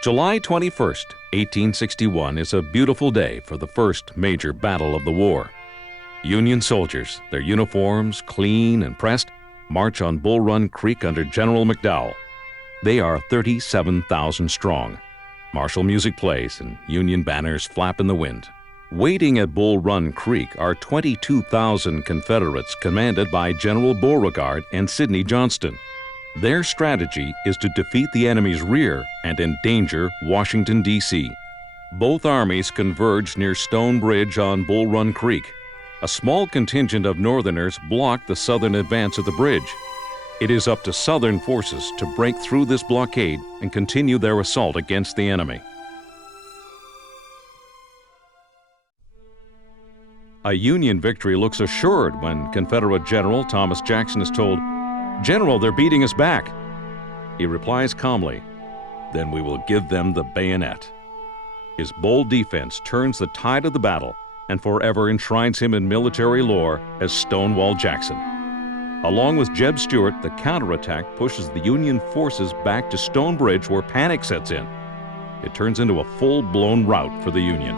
July 21st, 1861 is a beautiful day for the first major battle of the war. Union soldiers, their uniforms clean and pressed, march on Bull Run Creek under General McDowell. They are 37,000 strong. Martial music plays and Union banners flap in the wind. Waiting at Bull Run Creek are 22,000 Confederates commanded by General Beauregard and Sidney Johnston. Their strategy is to defeat the enemy's rear and endanger Washington, D.C. Both armies converge near Stone Bridge on Bull Run Creek. A small contingent of Northerners block the Southern advance at the bridge. It is up to Southern forces to break through this blockade and continue their assault against the enemy. A Union victory looks assured when Confederate General Thomas Jackson is told, "General, they're beating us back." He replies calmly, "Then we will give them the bayonet." His bold defense turns the tide of the battle and forever enshrines him in military lore as Stonewall Jackson. Along with Jeb Stuart, the counterattack pushes the Union forces back to Stone Bridge where panic sets in. It turns into a full-blown rout for the Union.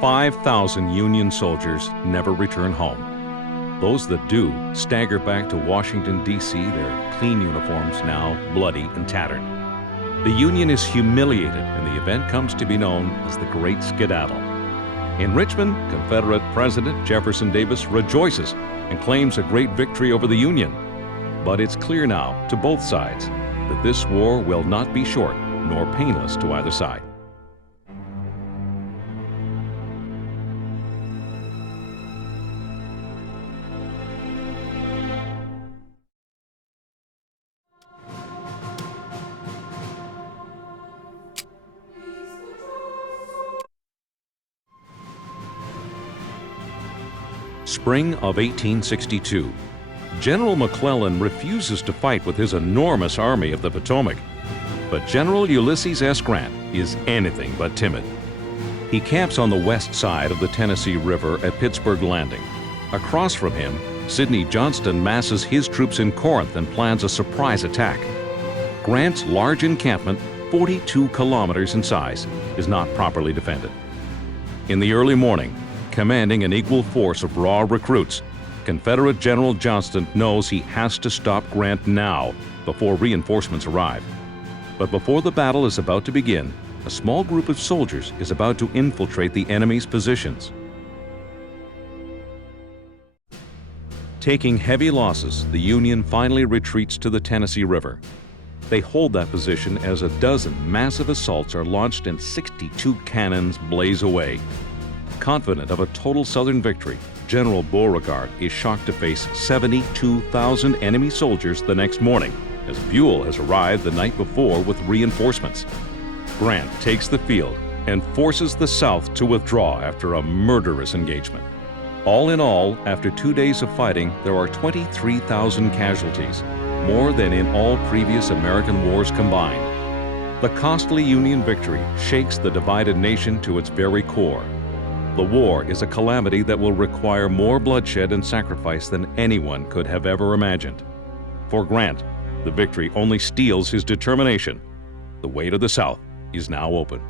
5,000 Union soldiers never return home. Those that do stagger back to Washington, D.C., their clean uniforms now bloody and tattered. The Union is humiliated, and the event comes to be known as the Great Skedaddle. In Richmond, Confederate President Jefferson Davis rejoices and claims a great victory over the Union. But it's clear now to both sides that this war will not be short nor painless to either side. Spring of 1862. General McClellan refuses to fight with his enormous Army of the Potomac. But General Ulysses S. Grant is anything but timid. He camps on the west side of the Tennessee River at Pittsburgh Landing. Across from him, Sidney Johnston masses his troops in Corinth and plans a surprise attack. Grant's large encampment, 42 kilometers in size, is not properly defended. In the early morning, commanding an equal force of raw recruits, Confederate General Johnston knows he has to stop Grant now before reinforcements arrive. But before the battle is about to begin, a small group of soldiers is about to infiltrate the enemy's positions. Taking heavy losses, the Union finally retreats to the Tennessee River. They hold that position as a dozen massive assaults are launched and 62 cannons blaze away. Confident of a total Southern victory, General Beauregard is shocked to face 72,000 enemy soldiers the next morning, as Buell has arrived the night before with reinforcements. Grant takes the field and forces the South to withdraw after a murderous engagement. All in all, after 2 days of fighting, there are 23,000 casualties, more than in all previous American wars combined. The costly Union victory shakes the divided nation to its very core. The war is a calamity that will require more bloodshed and sacrifice than anyone could have ever imagined. For Grant, the victory only steels his determination. The way to the South is now open.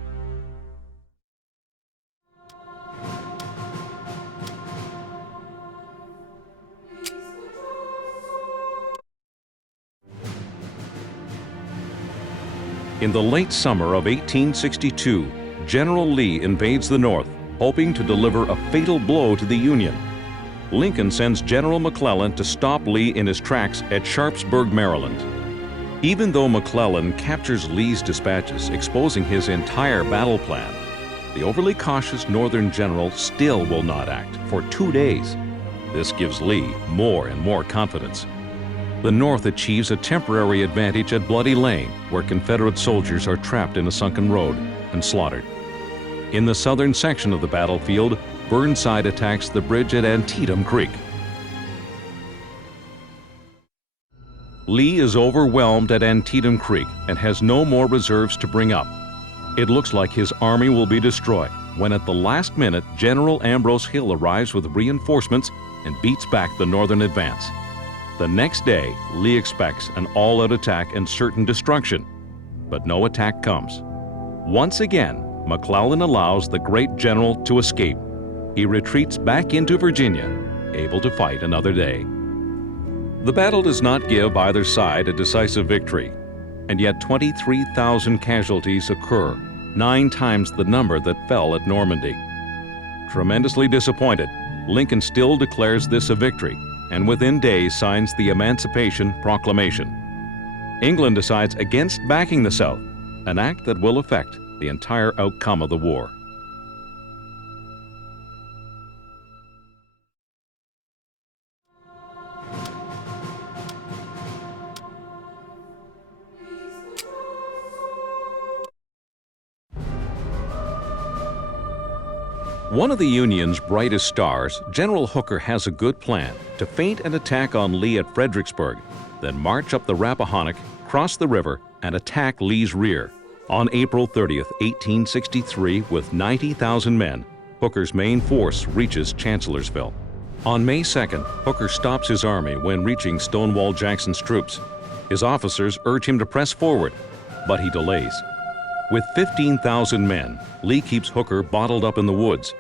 In the late summer of 1862, General Lee invades the North, hoping to deliver a fatal blow to the Union. Lincoln sends General McClellan to stop Lee in his tracks at Sharpsburg, Maryland. Even though McClellan captures Lee's dispatches, exposing his entire battle plan, the overly cautious Northern general still will not act for 2 days. This gives Lee more and more confidence. The North achieves a temporary advantage at Bloody Lane, where Confederate soldiers are trapped in a sunken road and slaughtered. In the southern section of the battlefield, Burnside attacks the bridge at Antietam Creek. Lee is overwhelmed at Antietam Creek and has no more reserves to bring up. It looks like his army will be destroyed when at the last minute, General Ambrose Hill arrives with reinforcements and beats back the Northern advance. The next day, Lee expects an all-out attack and certain destruction. but no attack comes. Once again, McClellan allows the great general to escape. He retreats back into Virginia, able to fight another day. The battle does not give either side a decisive victory, and yet 23,000 casualties occur, 9 times the number that fell at Normandy. Tremendously disappointed, Lincoln still declares this a victory, and within days signs the Emancipation Proclamation. England decides against backing the South, an act that will affect the entire outcome of the war. One of the Union's brightest stars, General Hooker has a good plan to feint an attack on Lee at Fredericksburg, then march up the Rappahannock, cross the river, and attack Lee's rear. On April 30th, 1863, with 90,000 men, Hooker's main force reaches Chancellorsville. On May 2nd, Hooker stops his army when reaching Stonewall Jackson's troops. His officers urge him to press forward, but he delays. With 15,000 men, Lee keeps Hooker bottled up in the woods.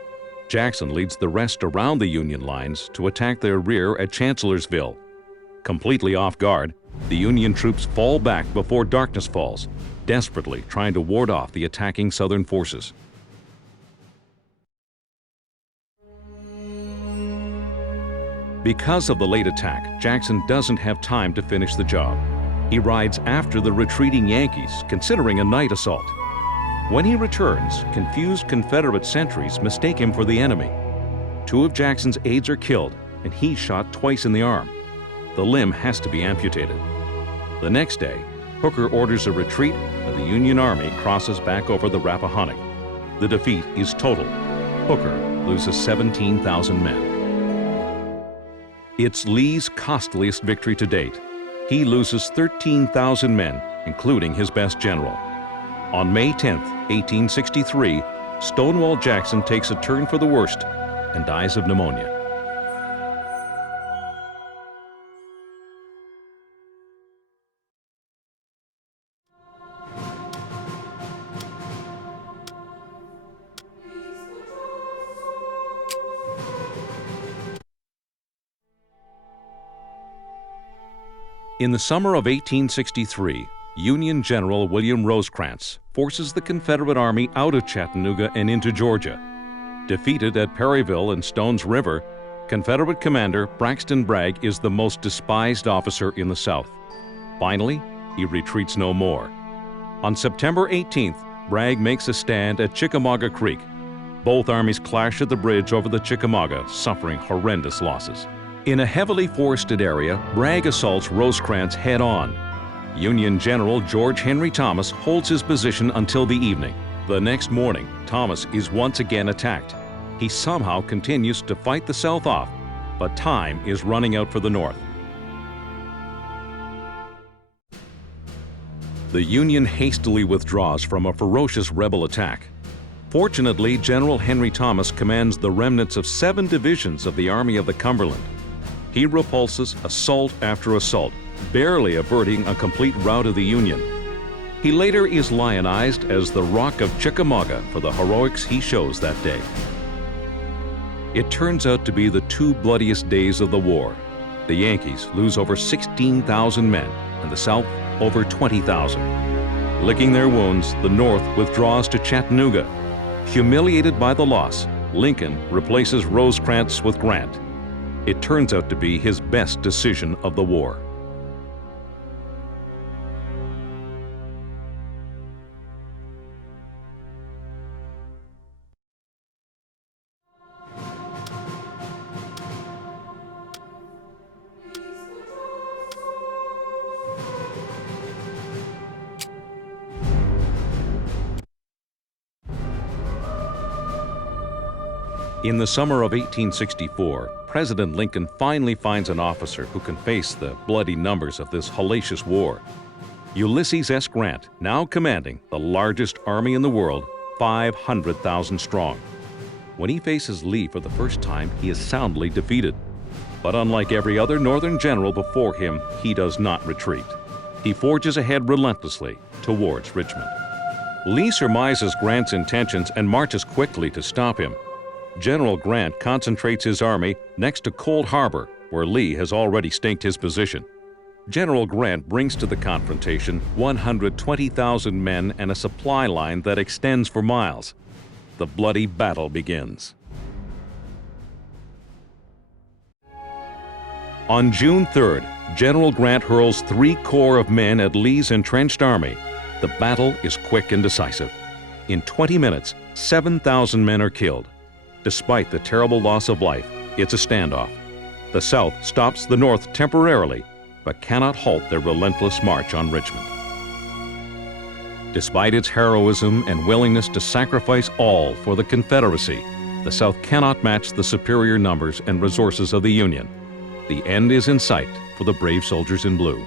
Jackson leads the rest around the Union lines to attack their rear at Chancellorsville. Completely off guard, the Union troops fall back before darkness falls, desperately trying to ward off the attacking Southern forces. Because of the late attack, Jackson doesn't have time to finish the job. He rides after the retreating Yankees, considering a night assault. When he returns, confused Confederate sentries mistake him for the enemy. 2 of Jackson's aides are killed, and he's shot twice in the arm. The limb has to be amputated. The next day, Hooker orders a retreat, and the Union Army crosses back over the Rappahannock. The defeat is total. Hooker loses 17,000 men. It's Lee's costliest victory to date. He loses 13,000 men, including his best general. On May 10, 1863, Stonewall Jackson takes a turn for the worst and dies of pneumonia. In the summer of 1863, Union General William Rosecrans forces the Confederate Army out of Chattanooga and into Georgia. Defeated at Perryville and Stone's River, Confederate Commander Braxton Bragg is the most despised officer in the South. Finally, he retreats no more. On September 18th, Bragg makes a stand at Chickamauga Creek. Both armies clash at the bridge over the Chickamauga, suffering horrendous losses. In a heavily forested area, Bragg assaults Rosecrans head-on. Union General George Henry Thomas holds his position until the evening. The next morning, Thomas is once again attacked. He somehow continues to fight the South off, but time is running out for the North. The Union hastily withdraws from a ferocious rebel attack. Fortunately, General Henry Thomas commands the remnants of 7 divisions of the Army of the Cumberland. He repulses assault after assault, barely averting a complete rout of the Union. He later is lionized as the Rock of Chickamauga for the heroics he shows that day. It turns out to be the 2 bloodiest days of the war. The Yankees lose over 16,000 men, and the South over 20,000. Licking their wounds, the North withdraws to Chattanooga. Humiliated by the loss, Lincoln replaces Rosecrans with Grant. It turns out to be his best decision of the war. In the summer of 1864, President Lincoln finally finds an officer who can face the bloody numbers of this hellacious war. Ulysses S. Grant, now commanding the largest army in the world, 500,000 strong. When he faces Lee for the first time, he is soundly defeated. But unlike every other Northern general before him, he does not retreat. he forges ahead relentlessly towards Richmond. Lee surmises Grant's intentions and marches quickly to stop him. General Grant concentrates his army next to Cold Harbor, where Lee has already staked his position. General Grant brings to the confrontation 120,000 men and a supply line that extends for miles. The bloody battle begins. On June 3rd, General Grant hurls 3 corps of men at Lee's entrenched army. The battle is quick and decisive. In 20 minutes, 7,000 men are killed. Despite the terrible loss of life, it's a standoff. The South stops the North temporarily, but cannot halt their relentless march on Richmond. Despite its heroism and willingness to sacrifice all for the Confederacy, the South cannot match the superior numbers and resources of the Union. The end is in sight for the brave soldiers in blue.